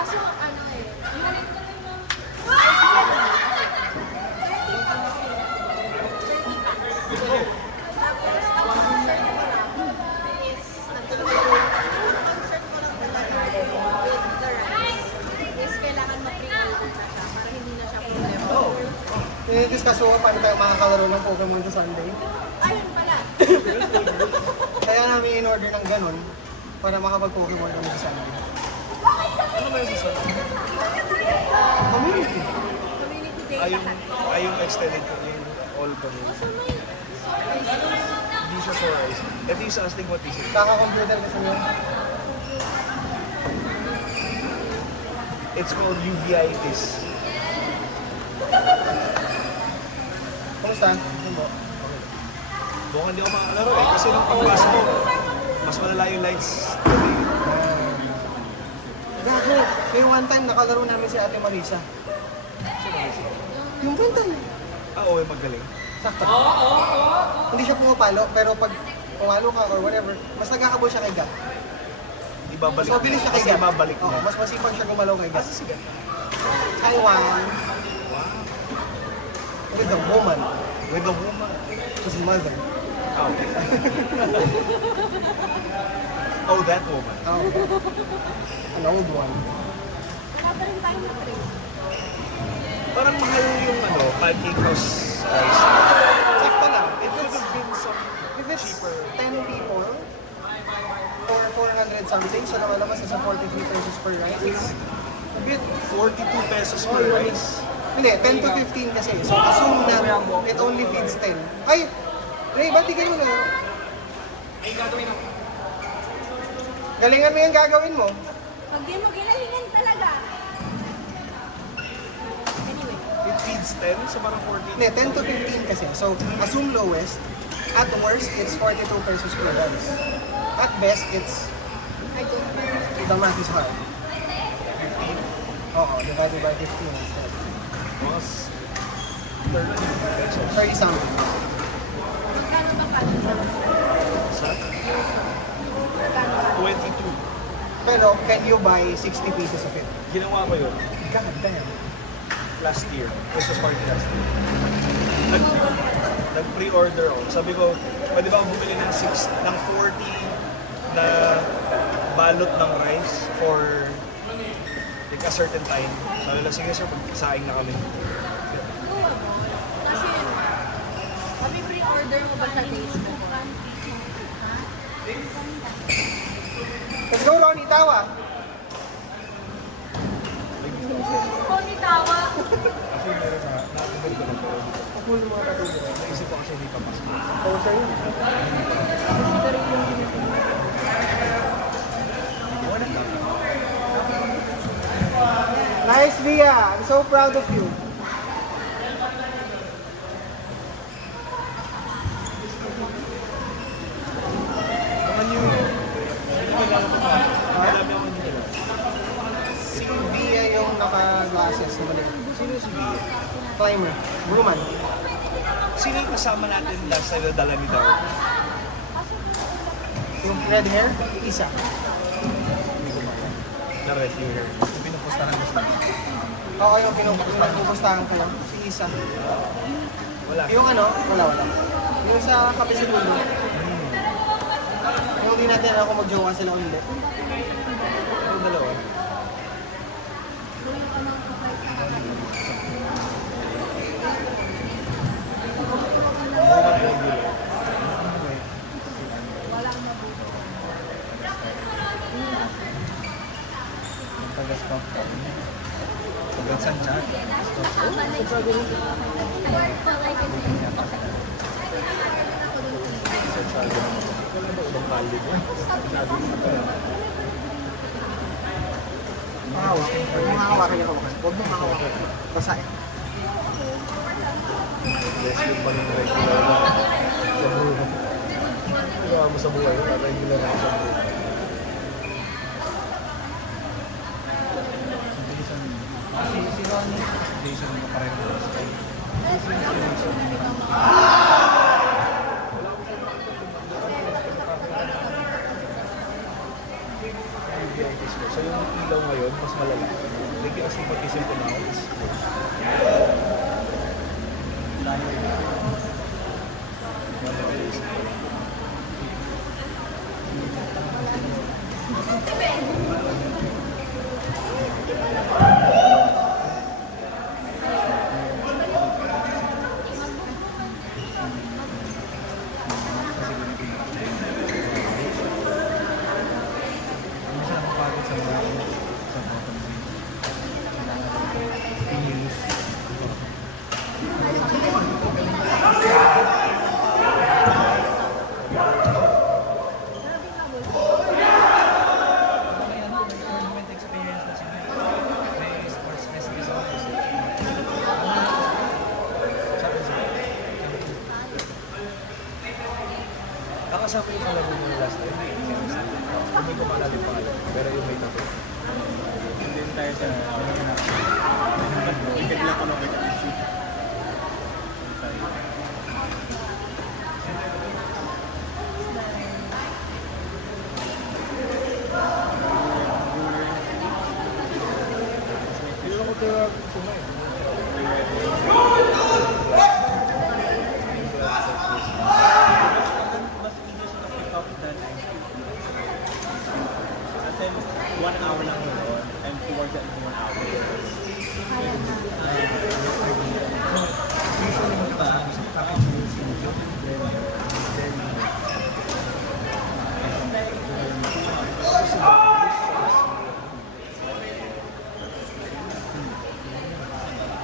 Kaso ano eh, ang galing ko lang ng discuss ko paano tayo makakalaro ng Pokemon sa Sunday. ayun pala. Kaya namin in-order ng ganun para makapag-Pokemon kami sa Sunday. Ano ba yung season? Community. Community day Ay, lahat. yung extended ko, yung all community. So may surprise. Hindi siya Sorais. Ito yung sa astigmatism. Kaka-computer kasi yun. It's called uveitis. Kumusta? Ano ba? Bukan hindi ako makakalaro eh. Kasi nung pagpasok ko, mas malala yung lights. Gago. May one time nakalaro namin si Ate Marisa. Yung one time. Ah, oo, yung magaling. Sakto. Hindi siya pumapalo, pero pag pumalo ka or whatever, mas nagkakabol siya kay Gat. Ibabalik Mas mabilis siya kay Kasi Gat. mabalik Oo, na. mas masipag siya gumalaw kay Gat. Sige. Taiwan. With a woman. With the woman. His mother. Oh. Oh, that woman. Oh. An old one. Wala pa rin tayong na-trade. Parang mahal yung pancake house rice. Sakto lang. It could have been some If it's cheaper. 10 people, for 400 something, so naman sa 43 pesos per rice. It's a bit 42 pesos per rice. Hindi, 10 to 15 kasi. So, assume na it only feeds 10. Ay! Ray, ba't di ganun na? Galingan mo yung gagawin mo. Pag di mo ginalingan talaga. Anyway. It feeds 10, so parang 14. Hindi, 10 to 15 kasi. So, assume lowest. At worst, it's 42 pesos per rice. At best, it's, I don't know. the math is hard. 15. Oo, divided by 15 instead. Mas 30 pesos. 30 something. Magkano ba kanin sa Sa Magkano ka? 22. Pero, can you buy 60 pieces of it? Ginawa ko yun God damn. last year. Christmas party last year. Nag-pre-order ako. Sabi ko, pwede ba ako bumili ng 40 na balot ng rice for like a certain time. Sabi lang, sige sir, magsaing na kami. Kasi, sabi pre-order mo ba sa days mo? Let's go, Ronnie, tawa! Pony tawa! Actually, meron na, na-order ko na po. Ako yung mga katulad. Naisip ko kasi hindi pa pasok. Oo, sa'yo. Nice, Via. I'm so proud of you. Naman yung, hindi ko lang ito pa. Marami ako hindi nila. Si Via yung naka-glasses na mali. Sino si Bia? Climber. Bruman. Sino yung kasama natin last time na dala ni Dar? Yung red hair, isa. Hindi ko maka. Na red yung hair. Yung pinupustahan mo sa Oo, yung pinupustahan ko lang. Si Isa. Wala. Yung ano, wala. Yung sa kape sa dulo. Yung di natin ako mag-jowa sila ulit. Yung dalawa. Tagas ko. Tagas chat. Wala ba ibang college? Mahawak. Huwag mo hahawakan yung kawakas. Huwag mo hahawakan. Basahin. Yes, yung pa rin regular na sa buhay. Kaya mo sa buhay, regular na sa buhay. Si Ronnie. Jason mo pa rin. sister. So yung ilaw ngayon, mas malala. Like yung astigmatism ko now is nakasama yung kalaro mo last time. Hindi ko maalala yung pangalan. Pero yung may tato. Hindi tayo sa hindi nila ko nung issue. Hindi ako tira sumay. Mas easier siya na-pick up than and then 1 hour lang yun and towards that 1 hour.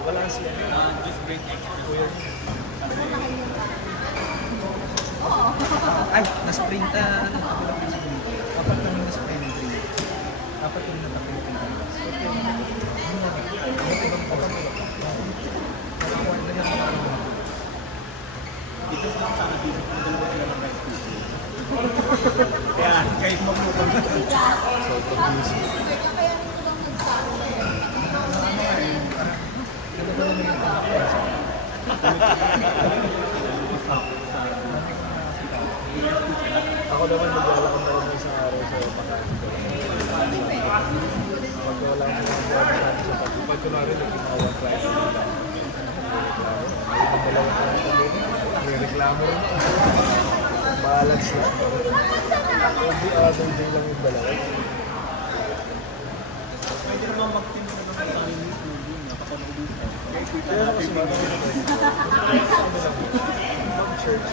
Wala siya. Just bring extra. Ay, na-sprint ano, apat lang yung na-sprint ng 3. Apat yung natakbo yung 3. Dito lang sana dito kung dalawa sila ng rice cooking. Kaya, kahit magmukha. Sobrang busy. Kaya rin ko lang Ako naman maglalakad na rin isang araw sa Pagkakita. Pag wala akong mga sa Pag kunwari, nagkinawa flight nila. May dalawa ka lang kung may reklamo rin. Balance lang. Every other day lang yung dalawa. Pwede naman mag-team na naman tayo ng movie na kapag mag-team. Kaya mas marami na tayo. Mag-church.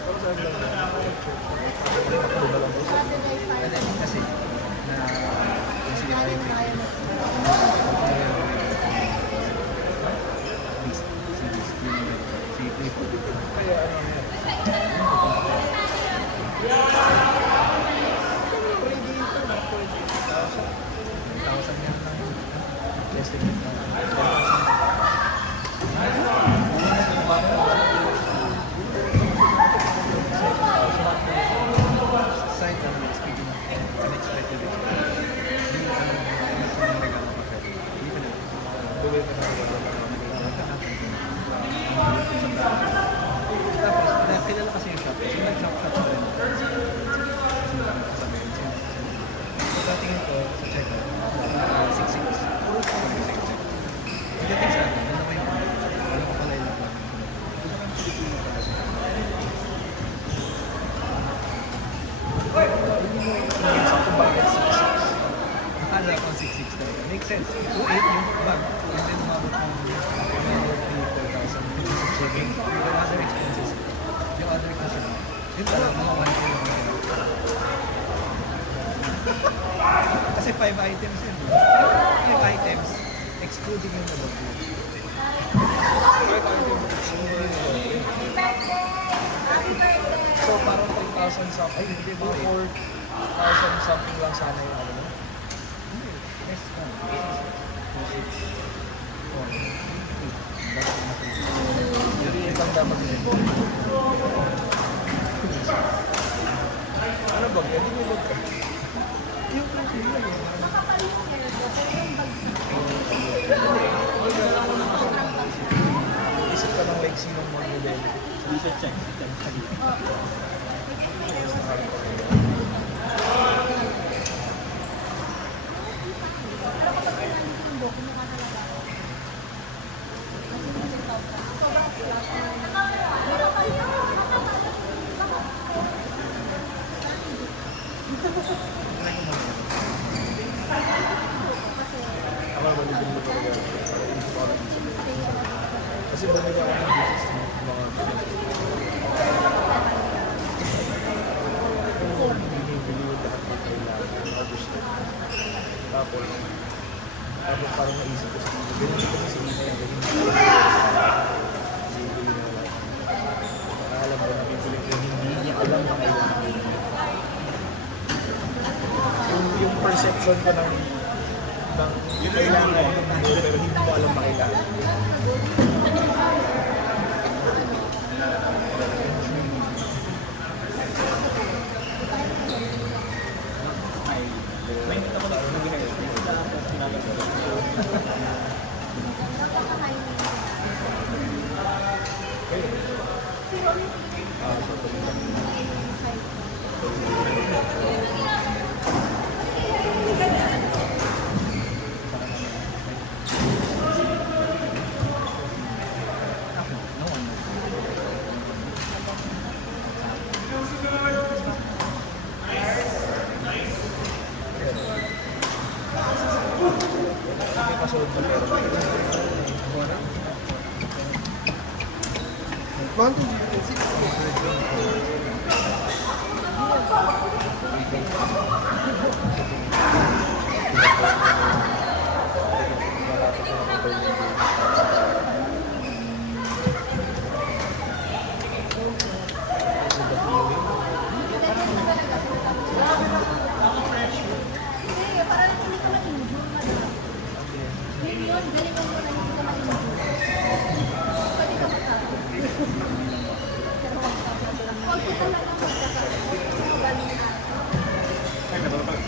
Para saan lang na mag-church. Takbo na lang po. Kasi na kasi Kaya ano yan. side speaking of unexpected Tuloy ka na wala tapos kilala kasi yung shop so nag-shop sa rin so datingin ko sa checkout 6-6 pagdating sa akin ano ba yung wala ko pala ilang lang nakala ko 6-6 talaga makes sense 2-8 yung bag and then umabot ng 4,000 shipping yung other expenses yung other customer yun pala mga 1K lang kasi 5 items yun 5 items excluding yung nabag So parang 3,000 something. Ay, hindi ba? 4,000 something lang sana yung ano mo. yes Hindi itang dapat yun. Ano ba? Hindi may bag ka. Isip ka ng like sinong mag-model. Hindi siya check. Ako malibig mo talaga. Kasi bumili ako ng gifts ng mga binibili yung lahat ng kailangan na gusto. Tapos parang naisip ko sa mga ganun ko kasi hindi na ganun. Bibili na lang. Alam ko na bibili ko hindi niya alam na kailangan. Yung perception ko ng kailangan ng mundo pero hindi ko alam na kailangan. May hindi naman ako nang ginagawa. Hindi kasunod na pero One, two, three, 6. Hindi, parang hindi ka ma-injure, madam. Yun, galingan mo na hindi ka ma-injure. Pwede ka matapos. Pero wag ka matapos. Huwag ko talaga magkakaroon. Ay, napapag.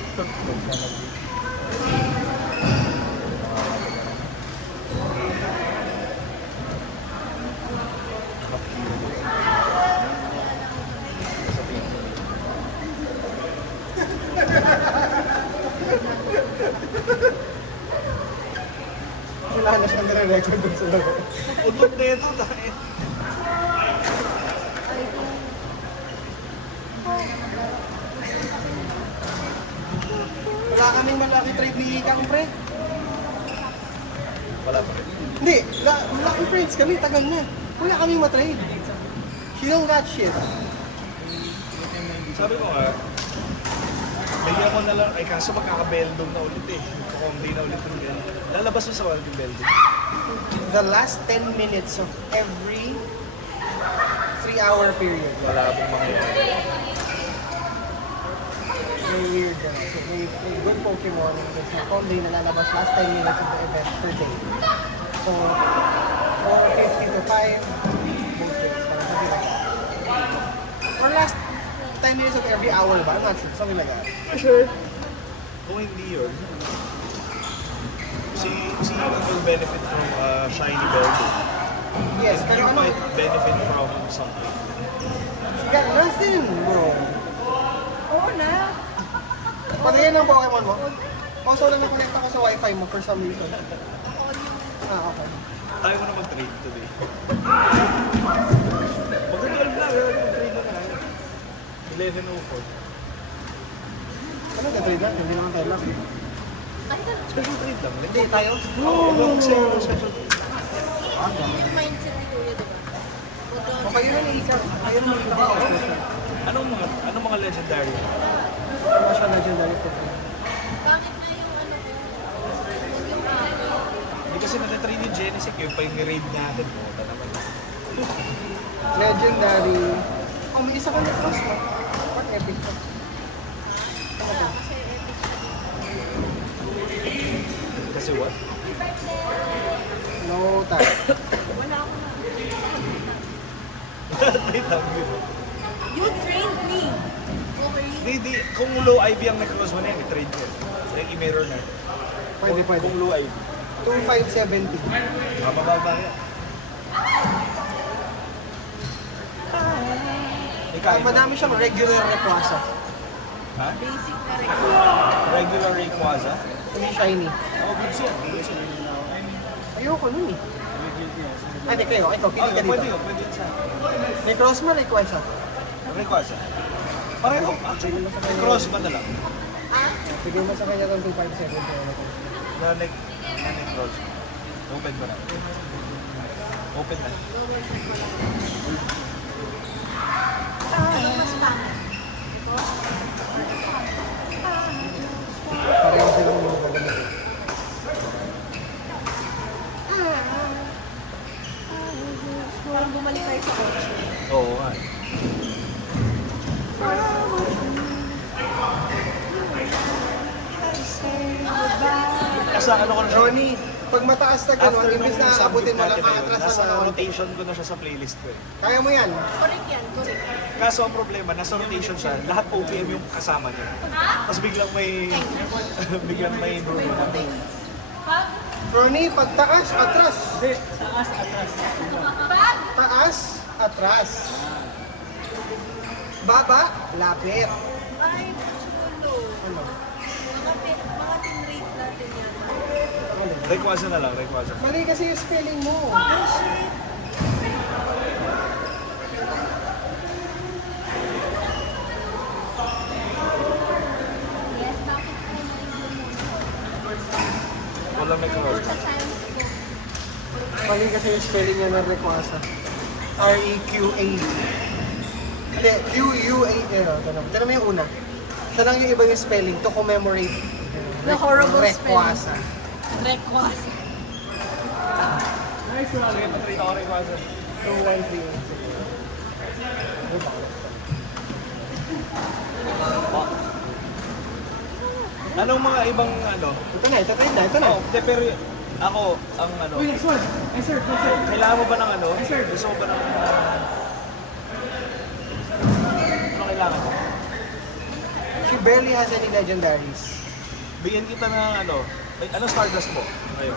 Wala na siyang nire-record dun sa loob. utot na ito tayo. Wala kaming malaki trade ni Kang Pre. Wala pa. Hindi, malaki friends kami, tagal na. Wala kaming matrade. She don't got shit. Sabi ko nga, bigyan ko na lang, ay kaso magkaka-beldong na ulit eh. Kung hindi na ulit yung beldong. Lalabas mo sa wala yung beldong. The last 10 minutes of every 3-hour period. Wala akong mangyayari. May weird. May good Pokemon. Kasi na Conde na lalabas last 10 minutes of the event per day. So, 4:50 to 5. Both ways. Parang something like that. Or last 10 minutes of every hour ba? I'm not sure. Something like that. Sure. Kung hindi yun, si Ian will benefit from shiny beldong. Yes, pero You ano? might benefit from something. Got nothing, bro. Oo na. Patayin ang Pokemon mo. Also, lang na-connect ako sa wifi mo for some reason. Ako yung Ah, okay. Tayo ko na mag-trade today. Mag-12 na, mag-trade na tayo. 11:04. Ano na-trade natin? Hindi naman tayo lang. kahit ano. Special trade lang. Hindi, tayo? Oo, wag lang share ng special trade. Yung mindset ni Kuya, di ba? Huwag ka- O kayo na ni-isa. Kayo na ni-isa ka special. Anong mga legendary? Ano siya legendary Pokemon? Bakit na yung ano ko? Yung ano? Hindi kasi natatrade yung Genesect, yung pa yung raid natin. Puta naman. Legendary. Oh, may isa ka na plus mo. Pag epic ka. Wala kasi epic siya. Kasi what? No time. Wala ako na. Wait lang, yun. You trained me. Okay. Hindi, kung low IV ang nag-cross mo na yan, i-trade ko. Like, i-mirror na. Pwede, pwede. Kung low IV. 2570. Mabababa yan. Ikaw, Madami siyang regular Rayquaza. Ha? Basic na rin. Regular Rayquaza? Hindi shiny. Oh, good siya. Good siya. Ayoko nun eh. Ay, di kayo. Ikaw, pili ka Pwede dito. yun, pwede yun sa May cross mo, Rayquaza. Rayquaza. Pareho, actually. Cross ba na lang? Bigay mo sa kanya ng 2570. Na like, Rolls. Open ko na. Open na. Ano mas pangit? Pareho silang yung gagawin. Parang bumalik tayo sa coach. Oo nga. Nasa ano ko na siya? Ronnie, pag mataas na After gano'n, nung imbis na subject aabutin mo lang, natin na yun, aatras nasa mo na. rotation ko na siya sa playlist ko eh. Kaya mo yan. Correct yan, correct. Kaso ang problema, nasa rotation siya, lahat OPM yung kasama niya. Tapos biglang may biglang may Bruno na. Pag, Ronnie, pag taas, atras. Hindi, taas, atras. pag, Taas, atras. Baba, lapit. ay, chulo. Ano? Mga team rate natin yan. Requasa na lang, requasa. Mali kasi yung spelling mo. Oh, shit. Yes, bakit po Walang requasa. sa science ko? Mali kasi yung spelling niya ng Requasa. R-E-Q-A. Hindi, Q-U-A. Tignan mo yung una. Siya lang yung iba yung spelling to commemorate The horrible Requasa. Request. Nice one. Sige, patrate ako requasa. 2-1-3-1. Anong mga ibang ano? Ito na, ito na. Oh, hindi, pero ako, ang ano, Uy, next one. I serve, I serve. kailangan mo ba ng ano? Yes, sir. Gusto mo ba ng... ano kailangan mo? She barely has any legendaries. Bigyan kita ng ano, ano Stardust mo? Ngayon.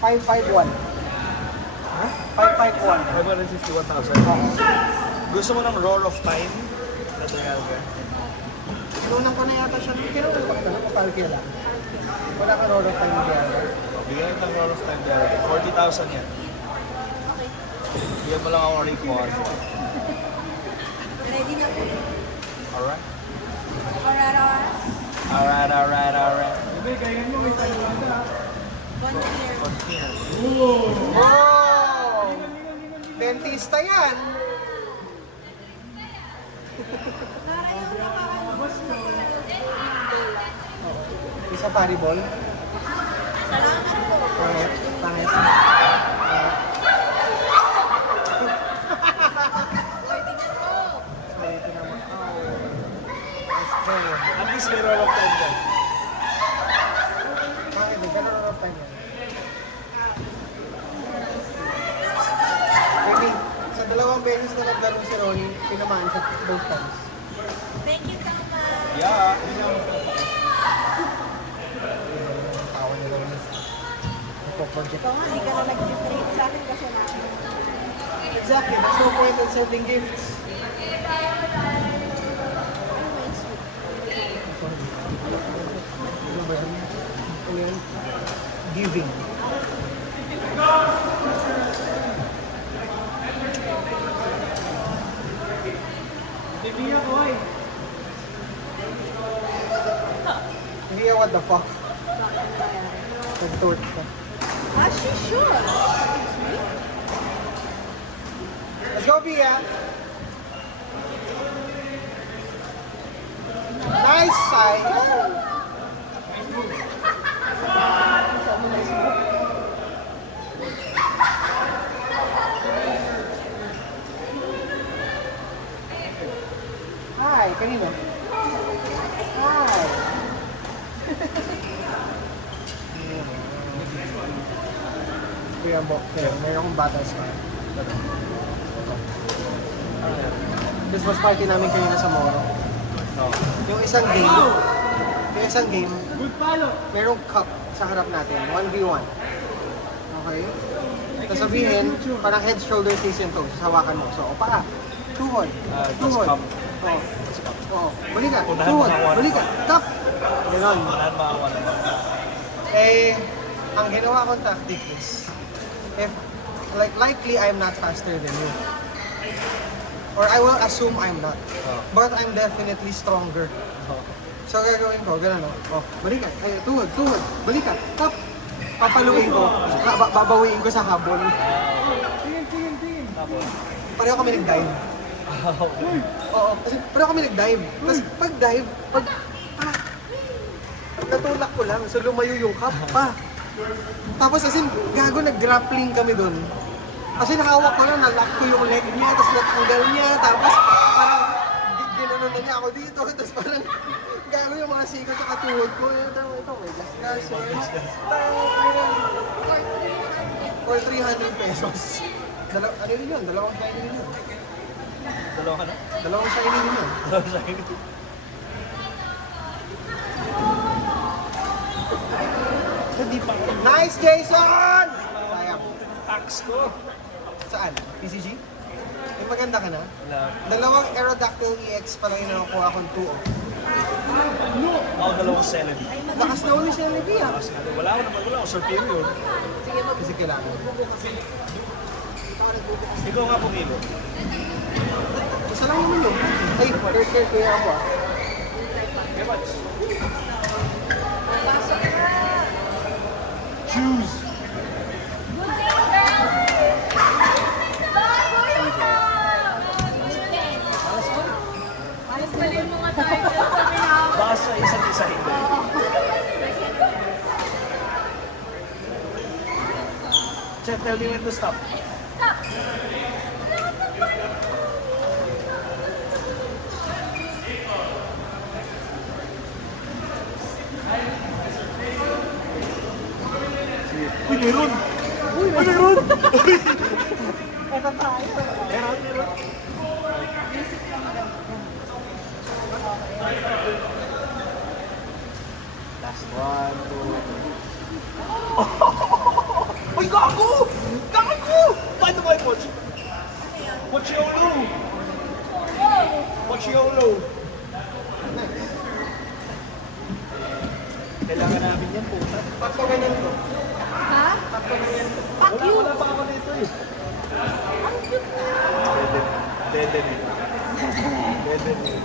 551. Ha? 551. 551,000. Gusto mo ng Roar of Time? Na Dialga? Inunan ko na yata siya. Kinunan ko na kung paano kailan. Wala ka roll of time dyan. Bigyan kita ng Roar of Time Dialga. 40,000 yan. Bigyan mo lang ako ng requasa. Ready na po. Alright? Alright. Alright. Bebe, kaya mo, may tayo lang na. Bonfire. Continue. Wow! Dentista yan! Para yung Yung safari ball. Salamat po. Pangit. Pangit. Uy, tingnan ko. Sorry, ito naman. Oh. At least may Roar of Time dyan. Bakit? Nagkaroon roll of time yan. Maybe, sa dalawang beses na naglaro si Ronnie, pinamaan siya both times. Thank you so much. Yeah. Tawa niya lang yun. Project. Ikaw nga, hindi ka na nag-trade sa akin kasi na. Exactly. There's no point in sending gifts. Ano yun? Giving. Bibigyan ko, ay. Hindi what the fuck. Nag-torch ka. As she should. Excuse me. Let's go, Pia! Nice side! Hi, kanino? Hi! Kuya Bo, meron akong battle scar. Christmas party namin kanina sa Moro. Yung isang game, Good follow. merong cup sa harap natin, 1v1. Okay? Tapos sabihin, parang head, shoulders, knees, and toes. Hawakan mo. So, paa. Tuhod. That's Tuhod. cup. Oo. Bali ka. Unahan Tuhod. mo sa Bali ka. Tap. Ganon. Manahan makakuha naman. Eh, ang ginawa kong tactic is, if, likely I'm not faster than you. Or I will assume I'm not. But I'm definitely stronger. So, gagawin ko, gano'n, no? Oh, balikat. Ay, tuhod, balikat. Tap. Papaluin ko. Babawiin ko sa habol. Tapos, Pareho kami nag-dive. Oo, kasi pareho kami nag-dive. Tapos pag-dive, natulak ko lang, so lumayo yung cup pa. Tapos as in, gago, nag-grappling kami dun. Kasi nakawak ko lang, nalock ko yung leg niya, tapos natanggal niya, tapos parang ginanon na niya ako dito, tapos parang gago yung mga sikot sa katuhod ko. Ito, may gasgas. For 300 pesos. Ano yun? Dalawang shiny yun. dalawa ka na? Dalawang shiny yun. Dalawa sa akin. Hindi pa ako. Nice, Jason! Sayang. Tax ko. Saan? PCG? May maganda ka na? Wala. Dalawang Aerodactyl EX pa lang yung nakukuha akong 2 of. Ako dalawang Celebi. Lakas na ulit siya ng Livia. Kasi wala ako superior. Kasi kailangan. Ikaw nga pumilo. Isa lang naman yun. Ay, kaya ako ah. Okay, Bats. Choose. Ayos pala yung mga target sa pinaka. Baka sa isa't isa hindi. Chet, tell me when to stop. Uy, meron! Uy, meron! Ito tayo. Meron. Last one, two. Uy, gago! Gago! Paano ba yung watch? Watch yung low! Watch yung low! Kailangan namin yan, puta. Pagpaganan ko. Ha? Fuck you! Wala pa ako dito eh. Ang cute na. Deden eh. Deden eh.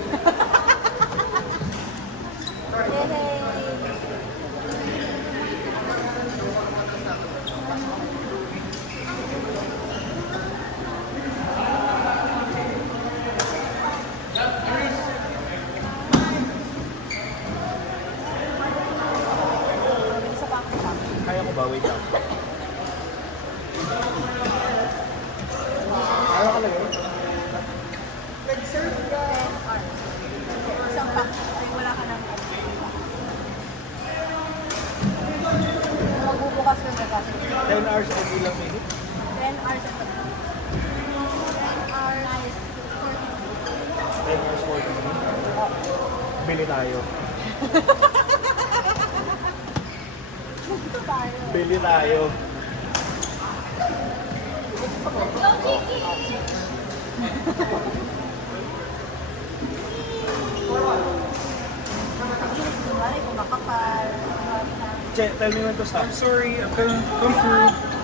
Kaya ko ba? Wait lang. Ayaw ka lang eh. Isang pack. Ay, wala ka nang magbubukas ng gagas. 10 hours and ilang minutes? 10 hours of 10 hours 10 hours 40 minutes. Bili tayo. Ito tayo. Bili tayo. Kunwari, kung makapal. Che, tell me when to stop. I'm sorry, I'm gonna come through.